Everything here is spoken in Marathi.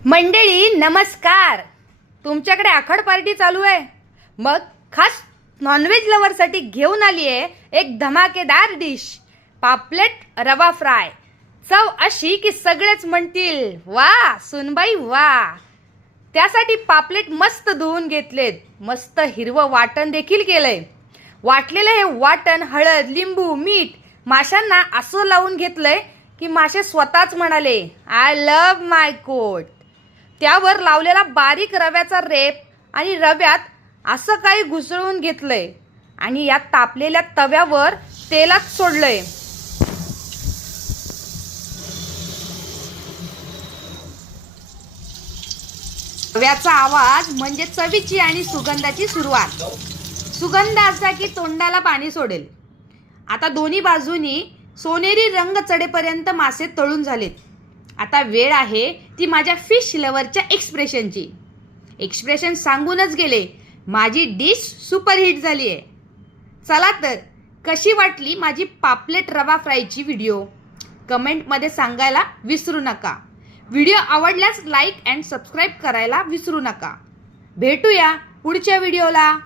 मंडळी नमस्कार. तुमच्याकडे आखड पार्टी चालू आहे. मग खास नॉनव्हेज लवरसाठी घेऊन आली आहे एक धमाकेदार डिश, पापलेट रवा फ्राय. चव अशी की सगळेच म्हणतील वा सुनबाई वा. त्यासाठी पापलेट मस्त धुवून घेतलेत, मस्त हिरवं वाटण देखील केलंय. वाटलेलं हे वाटण हळद लिंबू मीठ माशांना असं लावून घेतलंय की मासे स्वतःच म्हणाले आय लव्ह माय कोट. त्यावर लावलेला बारीक रव्याचा रेप आणि रव्यात असं काही घुसळून घेतलंय आणि या तापलेल्या तव्यावर तेलात सोडलंय. रव्याचा आवाज म्हणजे चवीची आणि सुगंधाची सुरुवात. सुगंध असा की तोंडाला पाणी सोडेल. आता दोन्ही बाजूनी सोनेरी रंग चढेपर्यंत मासे तळून झालेत. आता वेळ आहे ती माझ्या फिश लवरच्या एक्सप्रेशनची. एक्सप्रेशन सांगूनच गेले, माझी डिश सुपरहिट झाली आहे. चला तर, कशी वाटली माझी पापलेट रवा फ्रायची व्हिडिओ कमेंटमध्ये सांगायला विसरू नका. व्हिडिओ आवडल्यास लाईक अँड सबस्क्राईब करायला विसरू नका. भेटूया पुढच्या व्हिडिओला.